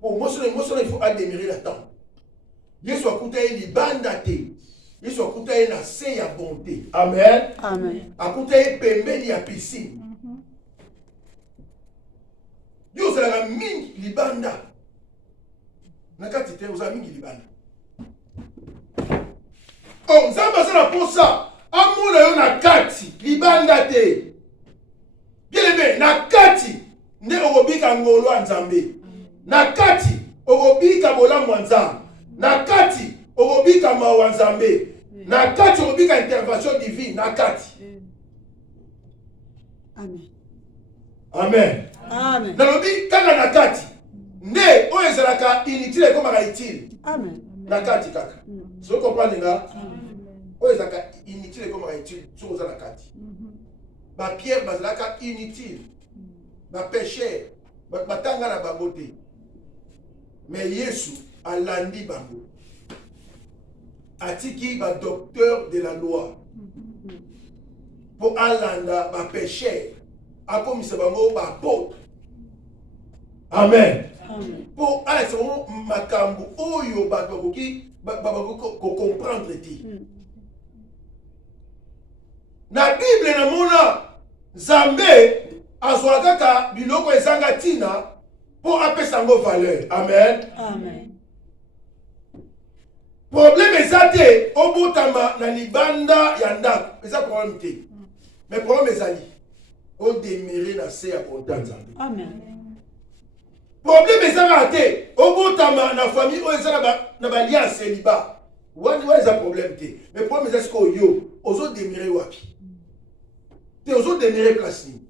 Pour moi, il faut admirer la temps. Yesu akuta libanda te. Yesu akuta na se ya bonté. Amen. Amen. Akuta pembeni ya piscine. Yo zala mingi libanda. Nakati te uza mingi libanda. Oh, nzamba zala posa. Amona yo nakati libanda te. Bien nakati nde okobika ngolo ya Nzambe. Nakati okobika bolambo ya Nzambe. Nakati okobika mawa ya Nzambe. Nakati okobika intervention divine nakati. Amen. Amen. Amen. Nalobi kaka nakati nde oyo ezalaka inutile ekomaka utile. Amen. Nakati kaka. So comprendre nga? Oyo ezalaka inutile ekomaka utile soki oza nakati. Ba pierre bazalaka inutile. Ba péché batanga na bango te. Mais Yesu alandi bango. Atiki ba docteur de la loi. Pour alanda ba péché. Akomisa bango ba apôtre. Amen. Pour alesa bango makambo oyo bato bakoki ko comprendre te. Na Bible na mona Nzambe azwaka kaka biloko ezanga tina pour apesa ngo valeur. Amen. Amen. Problème ezate obotama na libanda ya ndako. Eza problème te. Mais problème ezali o demeurer na se ya bonté Nzambe. Amen. Problème ezanga te obotama na famille o ezanga na ba lien célibat. Wani eza problème te. Mais problème ezali ko yo ozo demeurer wapi? Te ozo demeurer place ni.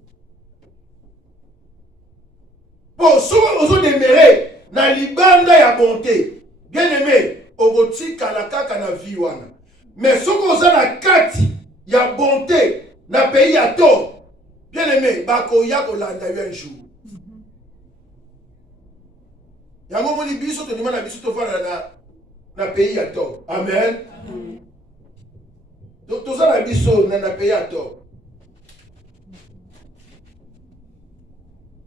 Pour ceux ozo demeurer na libanda ya bonté. Bien aimé, obotika na kaka na vie wana. Mais ceux oza na kati ya bonté na pays ya tort. Bien aimé, bakoya kolanda yo un jour. Yango moni biso to ndima na biso to fana na pays ya tort. Amen. Donc toza na biso na pays ya tort.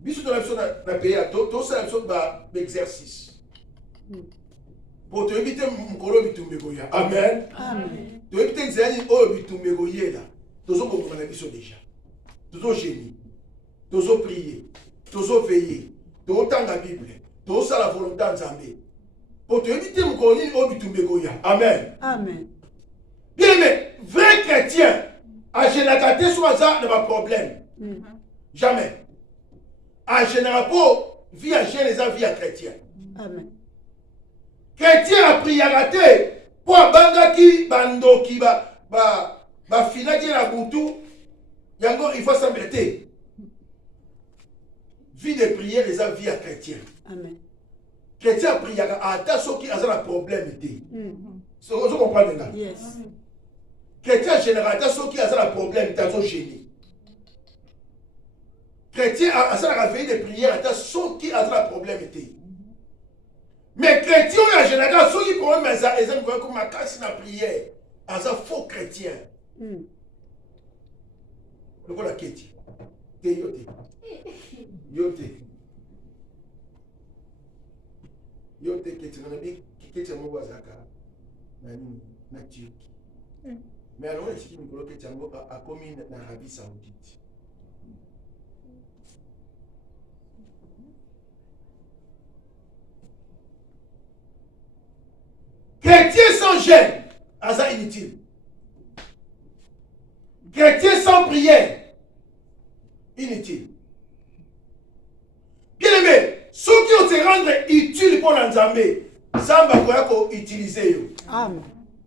Biso to na biso na pays ya tort, to sa biso ba exercice. Pour te éviter mukolo bitumbeko ya. Amen. Amen. To éviter nzali oyo bitumbeko yela. Tozo ko na biso déjà. Tozo génie. Tozo prier. Tozo veiller. Tozo tanga Bible. Tozo sa la volonté de Nzambe. Pour te éviter mukolo oyo bitumbeko ya. Amen. Amen. Bien mais vrai chrétien a général te soit ça n'a pas problème. Jamais. En général pour vie à chien les vie à chrétien. Amen. Chrétien a prié à te pour bangaki bandoki ba finaki na butu yango il faut s'embêter. Vie de prière les vie à chrétien. Amen. Chrétien a prié à ta ce qui a un problème té. So vous comprenez là? Yes. Chrétien général ta ce qui a un problème ta zo génie. Chrétien a ça réveil de prière à ta ce qui a un problème té. Mais chrétien en général, ceux qui prennent mes exemples comme ma casse na prière, as un faux chrétien. Le voilà chrétien. Te yote. Yote. Yote chrétien na bi chrétien mo wazaka. Na Turquie. Mais alors est-ce qu'il nous chrétien a commis na Arabie Saoudite. Chrétien sans jeûne, c'est inutile. Chrétien sans prière, inutile. Bien aimé, ceux qui ont se rendre utile pour l'Nzambe, ça va utiliser. Amen.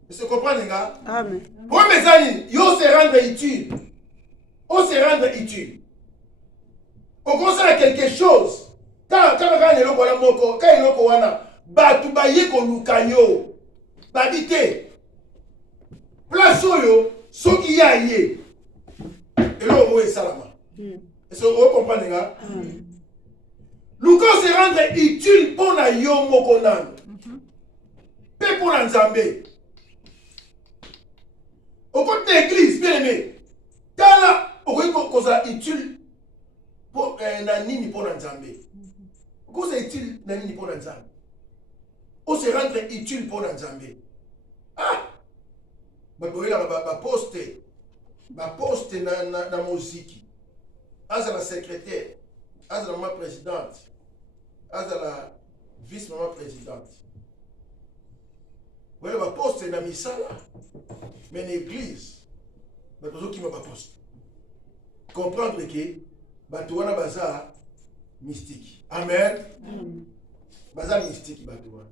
Vous comprenez, les gars? Amen. Pour mes amis, ils se rendre utile. On se rendre utile. On conseille quelque chose. Quand il y a batu baye ko lukanyo babite place oyo soki ya ye elo mo esalama est-ce que vous comprenez nga luka se rendre utile pour na yo moko nano pe pour na Nzambe au côté de l'église bien aimé tala okoki kozala utile pour na nini pour na Nzambe Okosa utile na nini pour Nzambe? On se rendre utile pour Nzambe. Ah! Ba poste na musique. Aza la secrétaire, aza la maman présidente, aza la vice-maman présidente. Voilà ba poste na misala. Mais l'église, ba tozo ki ma ba poste. Comprendre que bato wana baza mystique. Amen. Baza mystique bato wana.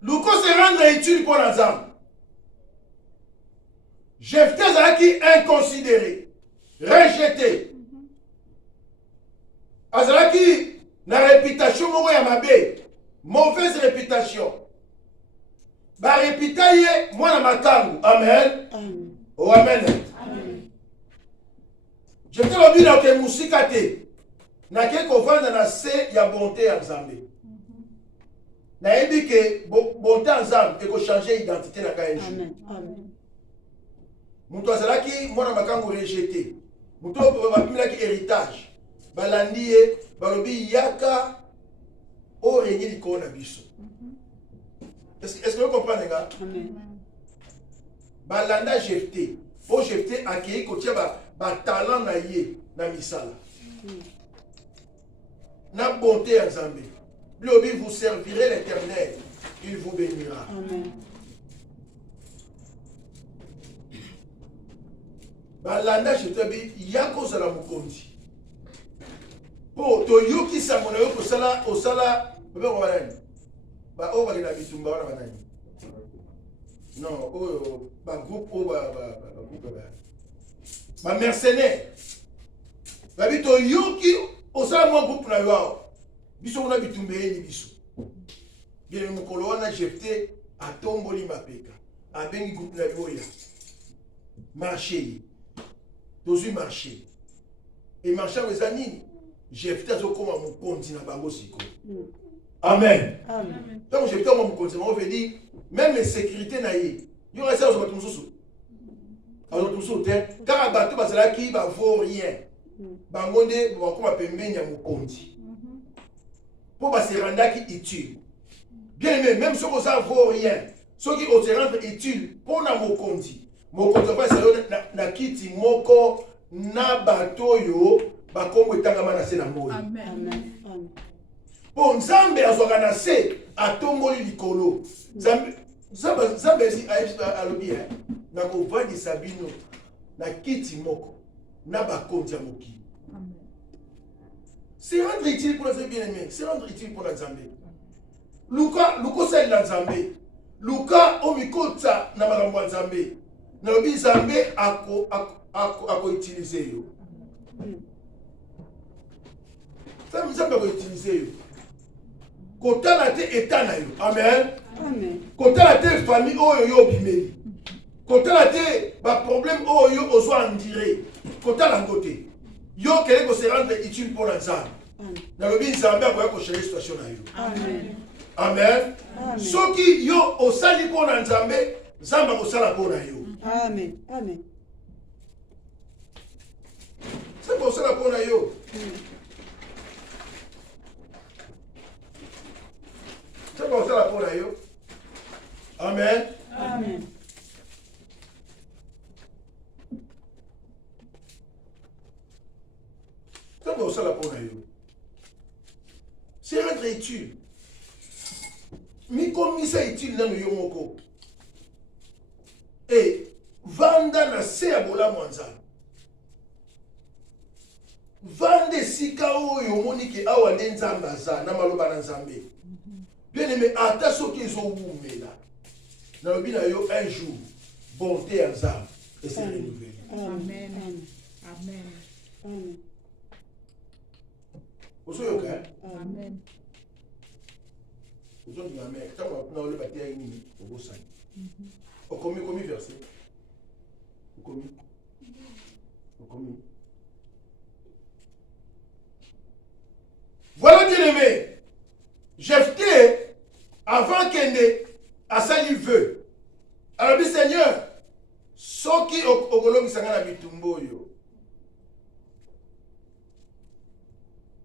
Luko se rendre utile pour Nzambe. Jephthé azalaki inconsidéré, rejeté. Azalaki na réputation moko ya mabe, mauvaise réputation. Ba repita ye mwana matangu. Amen. Oh amen. Jephthé lobi na ke musika te. Na ke kovanda na se ya bonté ya Nzambe. Na yebi ke bonté ya Nzambe eko changer identité na ka un jour. Amen. Mutu azalaki mwana makangu rejeté. Mutu bapimilaki héritage. Balandi ye balobi yaka o rengi likolo na biso. Est-ce que vous comprenez nga? Balanda Jephthé. Po Jephthé akei kotia ba talent na ye na misala. Na bonté ya Nzambe. Lobi vous servirez l'Éternel, il vous bénira. Amen. Balanda Jephthé bi yako zala mukonzi. Po to yuki samona yo kosala osala bebe ko banani. Ba o ba na bitumba wana banani. Non, o ba groupe o ba mercenaire. Ba bito yuki osala mo groupe na yo. Biso na bitumba yeni biso. Bien mukolo wana Jephthé atomboli mapeka. Abengi groupe na yo ya. Marché. Dozu marché. Et marché aux amis. Jephthé azokoma mukonzi na bango siko. Amen. Amen. Donc Jephthé mo mukonzi, on veut dire même les sécurités na ye. Yo reste aux bato mususu. Alors tout ça te car bato bazalaki ba vaut rien. Bango nde bakoma pembeni ya mukonzi. Pour ba se randaki utile. Bien aimé, même si ça vaut rien, ceux qui ont se rendre utile pour na mukonzi. Mokonzi va se na kiti moko na bato yo bakombo etangama na se na moi. Amen. Pour Nzambe azwaka na se atomboli likolo. Nzambe si alobi na kovandisa bino na kiti moko na bakonzi ya mokili. Amen. C'est rendre utile pour les bien-aimés, c'est rendre utile pour Nzambe. Luka c'est la Nzambe. Luka omikota na makambo ya Nzambe. Na lobi Nzambe ako utiliser yo. Nzambe ako utiliser yo. Kota na te état na yo. Amen. Amen. Kota na te famille oyo yo bimeli. Kota na te ba problème oyo ozo andire. Kota na ngote. Yo kele ko se rendre utile pour Nzambe. Na lobi Nzambe akoya ko changer situation na yo. Amen. Amen. Soki yo osali pour Nzambe, Nzambe ko sala pour na yo. Amen. Amen. C'est pour ça pour na yo. C'est pour ça pour na yo. Amen. Amen. C'est pour ça pour na yo. C'est rendre utile. Mi komisa utile na yo moko. Et vanda na se ya bolamu Nzambe. Vande sika oyo moni ke awa nde Nzambe aza na maloba na Nzambe. Bien aimé, ata soki ezowumela. Na lobi na yo un jour bonté ya Nzambe et se renouveler. Amen. Amen. Amen. Osoyoka? Amen. Aujourd'hui ma mère, quand on a le bâti à une au beau sang. Au commis verset. Au commis. Voilà bien aimé. Jephthé, avant qu'elle a sali vœu. Alors dit Seigneur, soki okolomi sanga na bitumbo yo.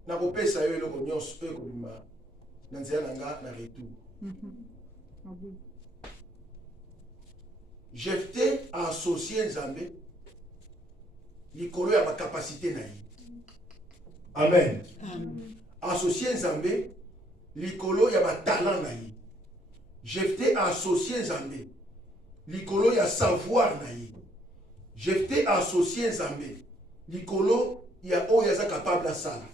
nakopesa yo eloko nyonso oyo ekobima na nzela na nga na retour. Jephté a associé Nzambe likolo ya bakapasité na ye. Amen. Associé Nzambe likolo ya batalent na ye. Jephté a associé Nzambe likolo ya savoir na ye. Jephté a associé Nzambe likolo ya oyo aza capable asala.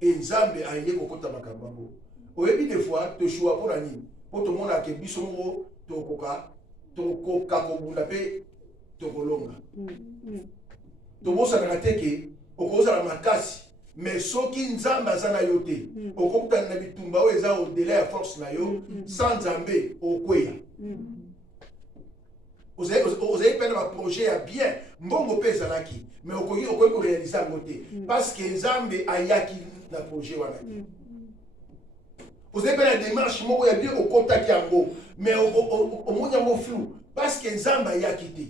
Et Nzambe a yé kokota makambo ngo. Oyebi des fois te choix pour nini? Po to mona ke biso ngo to koka kobunda pe to kolonga. To bosa na teke okoza na makasi mais soki Nzambe azana yote okokuta na bitumba oyo eza au-delà ya force na yo sans Nzambe okweya. Vous avez fait un projet à bien, mbongo pe ezalaki, mais okoki réaliser à côté parce que Nzambe ayaki na projet wana. Vous avez fait la démarche moko ya bien au contact yango, mais au monya mo flou parce que Nzambe ayaki te.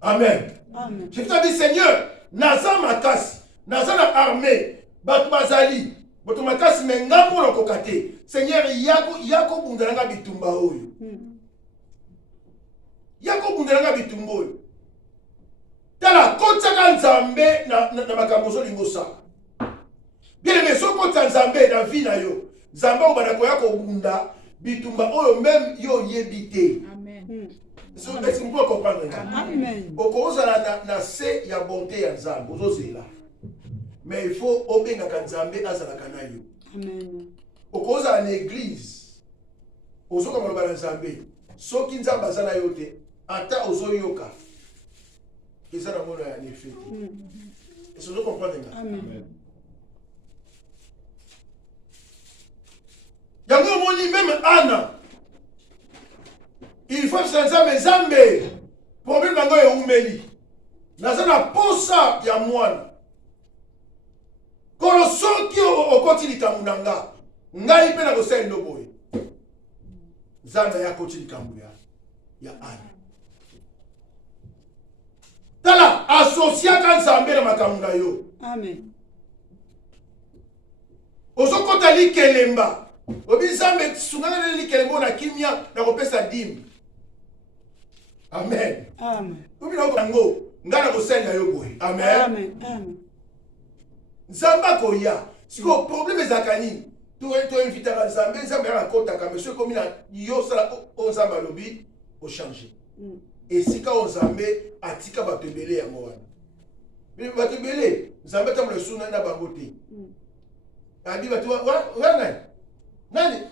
Amen. Amen. Je te dis Seigneur, naza makasi, naza na armée, bato bazali, bato makasi menga pona kokate. Seigneur yako bundanga bitumba oyo. Yako bundelanga bitumba oyo. Tala kotaka Nzambe na makambo zo lingo sa. Bien aimé, so kota Nzambe na vie na yo. Nzambe obana ko yako bunda bitumba oyo même yo yebite. Amen. Est-ce que vous pouvez comprendre? Amen. Okozala na se ya bonté ya Nzambe, ozozela. Mais il faut obenga ka Nzambe azala kana yo. Amen. Okozala na église. Ozoka maloba na Nzambe. Soki Nzambe azala yo te, ata ozoyoka. Eza na mona ya nefe. Est-ce que vous comprenez? Amen. Yango moni même Anna. Il faut que Nzambe problème nango ya umeli. Naza na posa ya mwana. Kolo soki okoti likambo nanga. Ngai pe na kosala ndoboye. Nzambe ya koti likambo ya Anna. Tala associaka Nzambe na makambo na yo. Amen. Ozokota likelemba. Obi Nzambe sungana likelemba na kimia na kopesa dim. Amen. Amen. Obi na ngo ngana kosala yo boy. Amen. Amen. Amen. Nzamba koya. Siko problème ezakani. Tu invite à Nzambe, Nzambe na kota ka monsieur comme na yo sala o Nzamba lobi o changer. Et si ka o Nzambe atika batebele ya mwana. Mais batebele Nzambe tamle suna na bangote. Abi batu wana. Nani?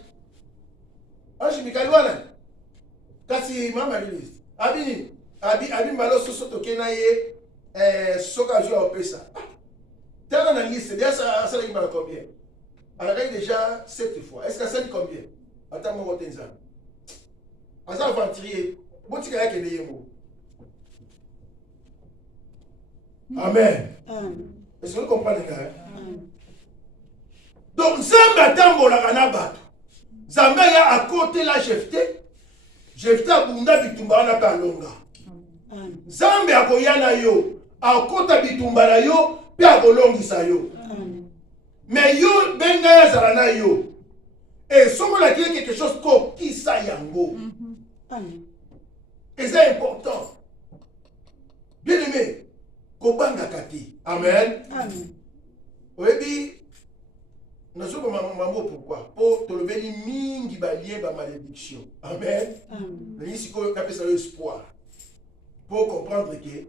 Ashi mikalwana. Kasi mama list. Abi malo soso tokena ye soka jo opesa. Tana na liste déjà ça la kimala combien? Elle a gagné déjà 7 fois. Est-ce que ça dit combien? Attends mon tenza. Asa aventurier. Botika yake ne yemo. Amen. Est-ce que vous comprenez ça? Donc Nzambe atambolaka na bato. Nzambe ya à côté la Jephté. Jephté abunda bitumba na palonga. Nzambe akoyana yo, akota bitumba na yo, pe akolongisa yo. Mais yo benga ya zala na yo. Et somo la quelque chose ko kisa yango. Et c'est important. Bien aimé, kobanga kati. Amen. Amen. Oyebi nazo mambo pourquoi? Pour te lever mingi ba lié ba malédiction. Amen. Amen. Siko kapesa yo espoir. Pour comprendre que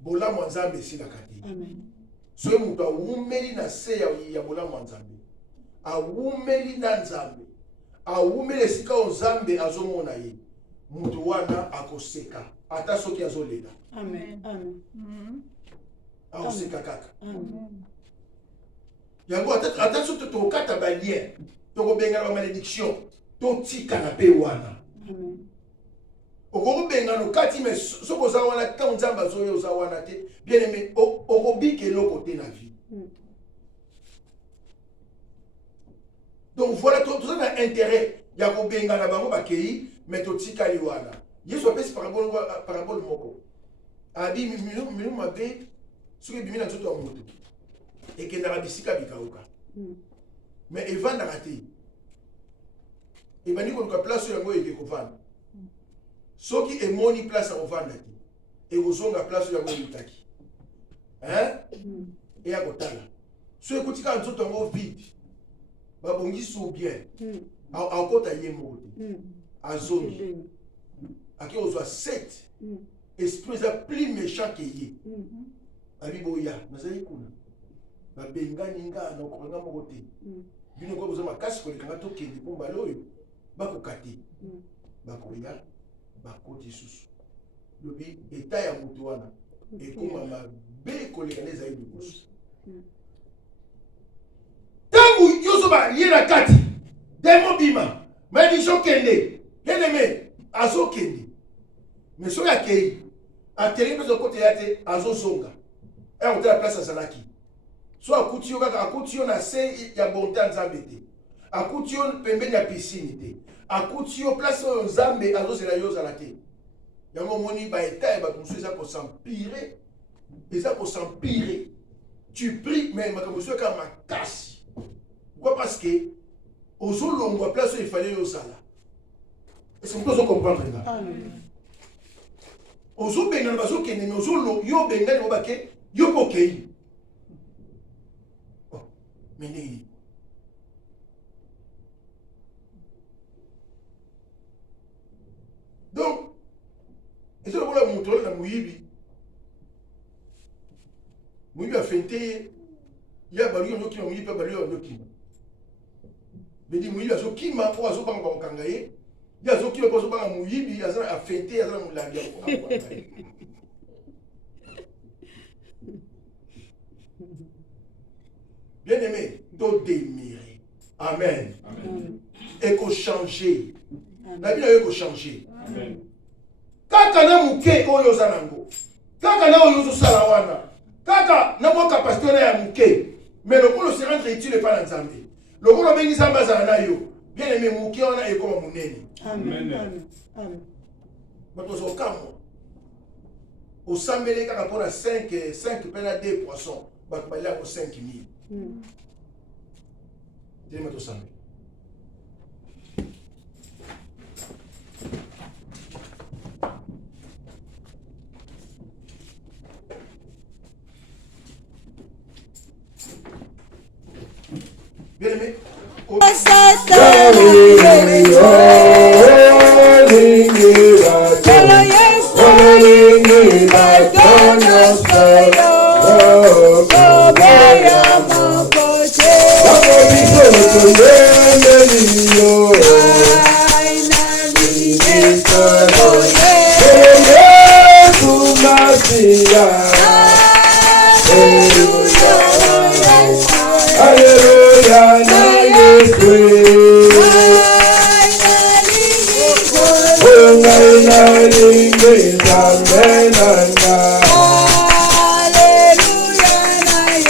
bola mwanzambe si la kati. Amen. So mutu awumeli na se ya bola mwanzambe. Awumeli na Nzambe. Awumeli esika Nzambe azomona ye. Mutu wana akoseka. Ata soki azolela. Amen. Amen. Akoseka kaka. Amen. Yango ata soki tokata ba lien. Tokobenga ba malédiction. Totika na pe wana. Amen. Okobenga no kati mais soko za wana ka Nzambe azoyo za wana te. Bien aimé, okobike loko te na vie. Donc voilà, tout ça a intérêt. Il y a un benga na bango bakei, mais tout tika liwana. Yesu apesi parabole moko. Abi minu mabe, suki bimi na nzoto ya moto. et qui n'a bisika bikauka. Mais il va rater. Il va dire qu'on a place sur le monde ce qui est moni place à vendre et vous avez place sur le monde hein et à côté là ceux qui ont tout en vide ba bongi sou bien à côté y mot à zone à qui on soit 7 esprit plus méchant que yi abiboya nazali kuna ba benga ninga na konga mokote bino ko bozama kasi ko lekanga to kende po baloyo bakokati bakoya bakoti susu lobi eta ya mutu wana ekoma mabe koleka neza yebi kusu tangu yoso ba yena kati demo bima madiso kende yeneme azo kende mais so ya kei ateli bezo kote yate azo zonga e on la place azalaki so akuti yo kaka akuti yo na se ya bonta nzambe te akuti yo pembeni ya piscine te akuti yo place oyo nzambe azozela yo ozala te yango moni baeta bato mosusu eza kosampire eza kosampire tu pries mais makambo mosusu eka makasi pourquoi parce que ozolongwa place oyo efale yo ozala est-ce que ozocomprendre nga ozobengana bazokende mais yo obengani obake yo kokei mais nini donc eza lokola moto oyo na moyibi a fente ya baluki ondokima moyibi mpe baluki ondokima bedi moyibi azokima mpo azobanga bakokanga ye ye azokima mpo azobanga moyibi aza afente aza na molangi ya bien aimé to démirer amen ekochanger na bino yo ekochanger kaka na muke oyo oza nango kaka na oyo ozosala wana kaka na mwa kapasité na ya muke mais lokolo se rendre utile epai na nzambe lokolo obengi nzambe azala na yo bien aimé muke wana ekoma monene bato ozokamwa osambeli kaka mpona 5 mpe na 2 poisson bato balia yango 5 000 telema tosambeli bien aimé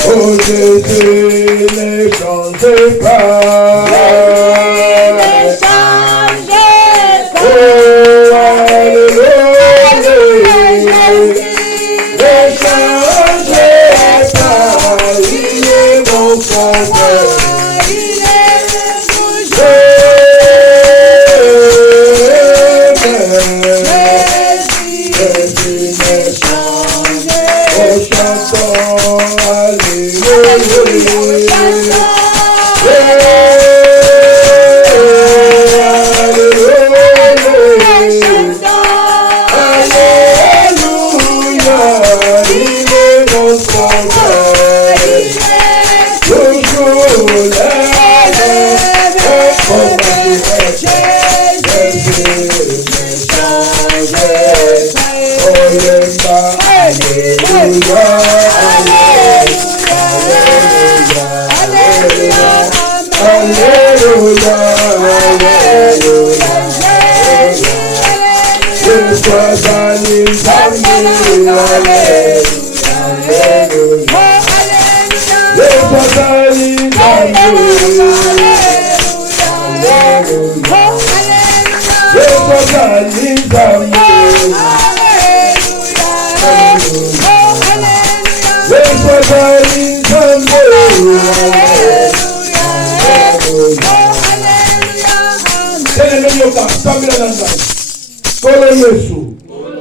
Oh Jésus, ne changez pas. Ne changez pas. Oh Alléluia. Ne changez pas. Il est mon sauveur. Il est mon Jésus ne change. Oh chantons Alléluia. Hallelujah.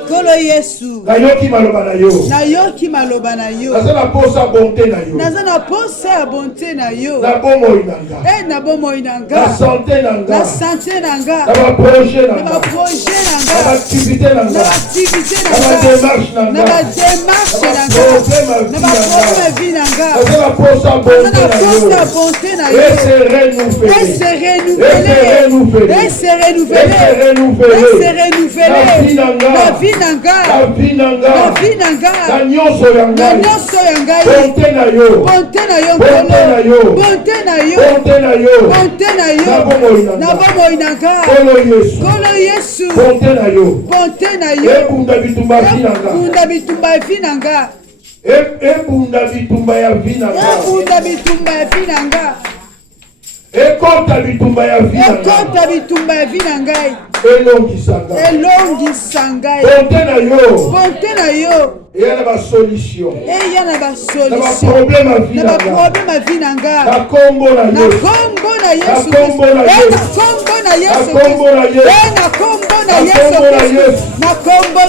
Kolo Yesu. Nayoki maloba na yo. Nayoki maloba na yo. Nazana posa bonté na yo. Nazana posa bonté na yo. Na bomo inanga. Na bomo inanga. Na santé nanga. Na santé nanga. Na ba projet nanga. Na ba projet nanga. Na ba activité nanga. Na ba activité nanga. Na ba démarche nanga. Na ba démarche nanga. Na ba problème vie nanga. Nazana posa bonté na yo. Nazana posa bonté na yo. Et se renouveler. Et se renouveler. Et se renouveler. Et se renouveler. Et se renouveler. Et se renouveler. La vie nanga. La vie nanga. La vie nanga. La vie nanga. Na nyonso ya ngai. Na nyonso ya ngai. Bonté na yo. Bonté na yo. Bonté na yo. Bonté na yo. Bonté na yo. Bonté na yo. Na bomo inanga. Na bomo inanga. Kolo Yesu. Kolo Yesu. Bonté na yo. Bonté na yo. Ebunda bitumba vi nanga. Ebunda bitumba vi nanga. Ebunda bitumba ya vi nanga. Ebunda bitumba vi nanga. Ekota bitumba ya vi nanga. Ekota bitumba vi nanga. Elongisanga. Elongisanga. Bonté na yo. Bonté na yo. Il y a une solution. Il y a une solution. Na problème à vie nanga. Na problème à vie nanga. Na kombo na Yesu. Na kombo na Yesu. Na kombo na Yesu. Na kombo na Yesu. Na kombo na Yesu. Na kombo na Yesu. Na kombo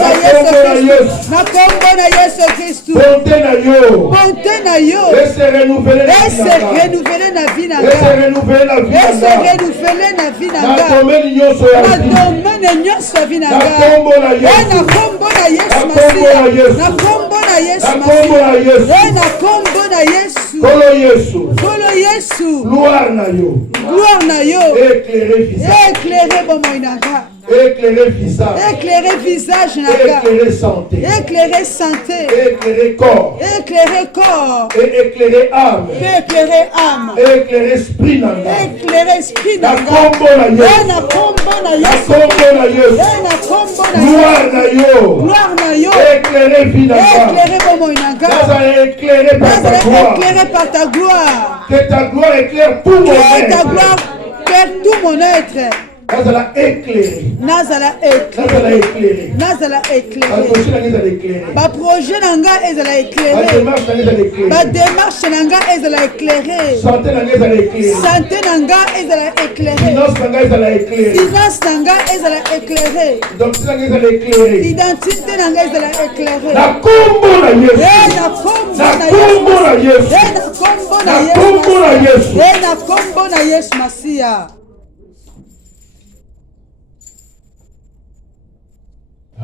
na Yesu. Na kombo na Yesu Christ. Bonté na yo. Bonté na yo. Et se renouveler na vie nanga. Et se renouveler na vie nanga. Et se renouveler na vie nanga. Et se renouveler na vie nanga. Na domaine nyonso ya vie. Na domaine nyonso ya vie nanga. Na kombo na Yesu. Na kombo na Yesu. Na kombo na Yesu. Na kombo na Yesu. Na kombo na Yesu. Na kombo na Yesu. Kolo Yesu. Kolo Yesu. Gloire na yo. Gloire na yo. Éclairer visage. Éclairer bomo inanga. Éclairer visage. Éclairer visage nanga. Éclairer santé. Éclairer santé. Éclairer corps. Éclairer corps. Et éclairer âme. Éclairer âme. Éclairer esprit nanga. Éclairer esprit Na nanga. kombo na Yesu. Na kombo na Na Yesu. kombo na Yesu. Na kombo na Gloire na yo. Gloire na yo. Éclairer vie nanga. Éclairer bomo inanga. Nazala éclairé par ta gloire. Éclairer par ta gloire. Que ta gloire éclaire tout mon Que ta être. gloire éclaire tout mon être. Nazala éclairé. Nazala éclairé. Nazala éclairé. Nazala Ma éclairé. prochaine année, nazala éclairé. Ba projet nanga ezala Ma éclairé. démarche année, nazala éclairé. Ba démarche nanga ezala éclairé. Santé année, nazala éclairé. Santé nanga ezala éclairé. Finance nanga ezala éclairé. Finance nanga ezala éclairé. Identité nanga ezala éclairé. Identité nanga ezala éclairé. Na kombo na Yesu. Na kombo Na na kombo na Yesu. Yesu. Na kombo na Na Yesu. kombo na Yesu. Na kombo na Yesu Masia.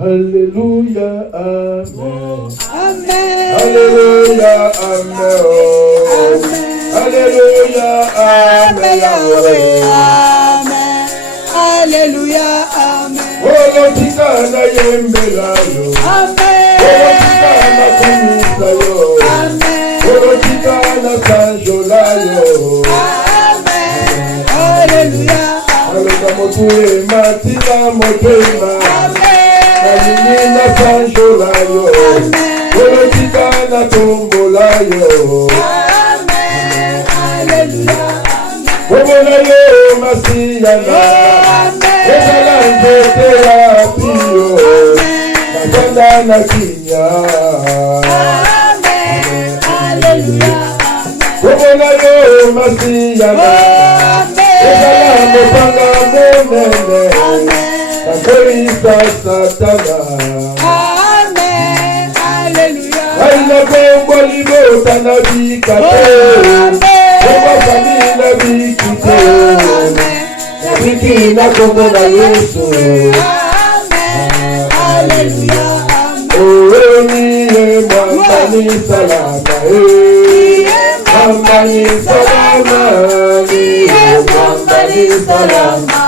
Alléluia, amen. Amen. Alléluia, amen. Alléluia, amen. Yahweh. Amen. Alléluia. Amen. Olotika na yembela yo. Amen. Olotika na kumisa yo. Amen. Olotika na sanjola yo. Amen. Alléluia. Aloka motuye matina motema. Amen. Kalini na sanjola yo. Olotika na tombola yo. Amen. Alléluia. Komona yo masiyana. Ezala nzete ya pio. Nakanda na kinya. Amen. Alléluia. Komona yo masiyana. Ezala mopanga monene. Nakolisa satana. Amen. Alléluia. Aina kongo libota na bikate. Kongo fami na bikite. Nabiki na kongo na Yesu. Amen. Alléluia. Owe niye mwambani salama. Mwambani salama. Niye mwambani salama.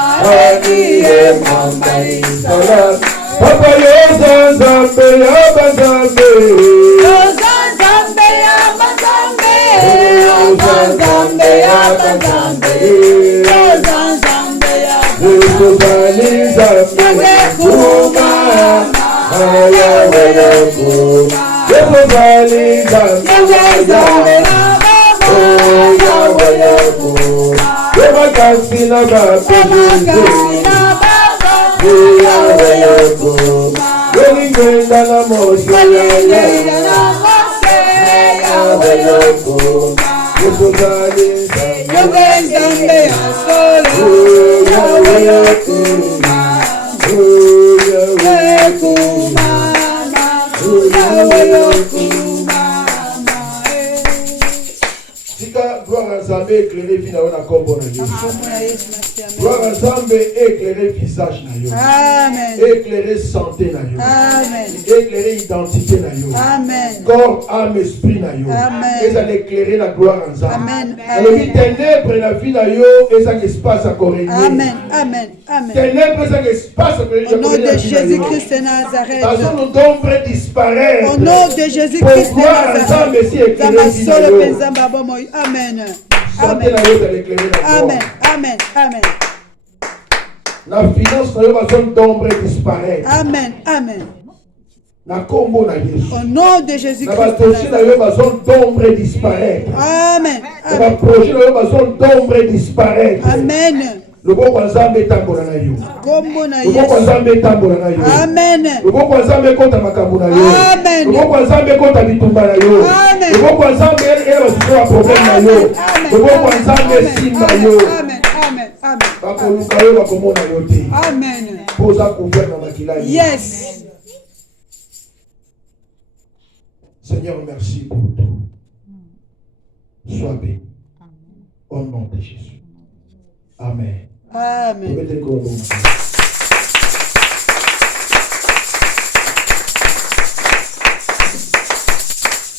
Niye mwambani salama. Papa yoza nzambe ya banzambe. Yoza nzambe ya banzambe. Yoza nzambe ya banzambe. Yoza nzambe ya Yekuzali nzambe kuma. Ayawe yakuma. Yekuzali nzambe Ayawe yakuma. Yemakasi na babizi. Ayawe yakuma. Yelingenda na moshe. Ayawe yakuma. Yahweh Nzambe ya solo. Yahweh Yokuma. Yahweh Kumama. Yahweh Yokuma. Gloire à Zambé éclairer vie na yo na kombo na Yesu. Gloire à Zambé éclairer visage na yo. Amen. Éclairer santé na yo. Amen. Éclairer identité na yo. Amen. Corps, âme, esprit na yo. Amen. Et ça éclairer la gloire en Zambé. Amen. Dans le ténèbres la vie na yo et ça espace à corrigner. Amen. Amen. Amen. Ténèbres ça espace à corrigner. Au nom de Jésus-Christ de Nazareth. Parce que nos d'ombre disparaître. Au nom de Jésus-Christ de Nazareth. Amen. Amen. Amen. Amen. Amen. La finance na yo va zone d'ombre disparaître. Amen. Amen. Na kombo na Yesu. Au nom de Jésus-Christ. Na batoshi na yo va zone d'ombre disparaître. Amen. Na ba projet na yo va zone d'ombre disparaître. Amen. Loboko Nzambe tambola na yo. Kombo na Loboko Yesu. Nzambe tambola na yo. Amen. Loboko Nzambe kota makambo na yo. Amen. Loboko Nzambe kota bitumba na yo. Amen. Loboko Nzambe ele basukwa problème na yo. Loboko Nzambe simba yo. Amen. Amen. Amen. Bakoluka yo bakomona yo te. Amen. Posa couvert na makila yo. Yes. Seigneur, merci pour tout. Sois béni. Au nom de Jésus. Amen. Amen.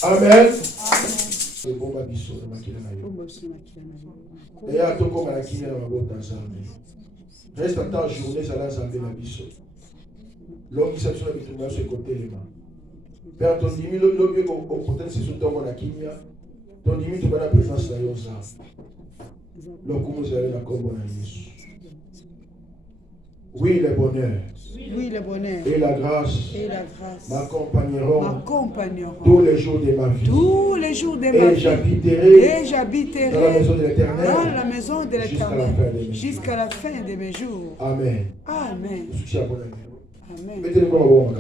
Amen. C'est bon, Babiso, de Makila Nayo. Et à tout comme à la Kina, ma bonne Nzambe. Reste en temps journée, ça l'a Nzambe Babiso. L'homme qui s'absente avec tout le monde, c'est côté les mains. Père, ton dimi, l'homme qui est au côté, c'est sous ton mon Akinia. Ton dimi, tu vas la présence de Yosa. L'homme qui vous avez la combo na Yesu. Oui, le bonheur. Oui, le bonheur. Et la grâce. Et la grâce. M'accompagneront. Tous les jours de ma vie. Tous les jours de ma Et vie. j'habiterai. Dans la maison de l'Éternel. Dans la maison de l'Éternel. Jusqu'à la fin de mes jours. Amen. Amen. Amen. Amen. Mettez le bras au bon.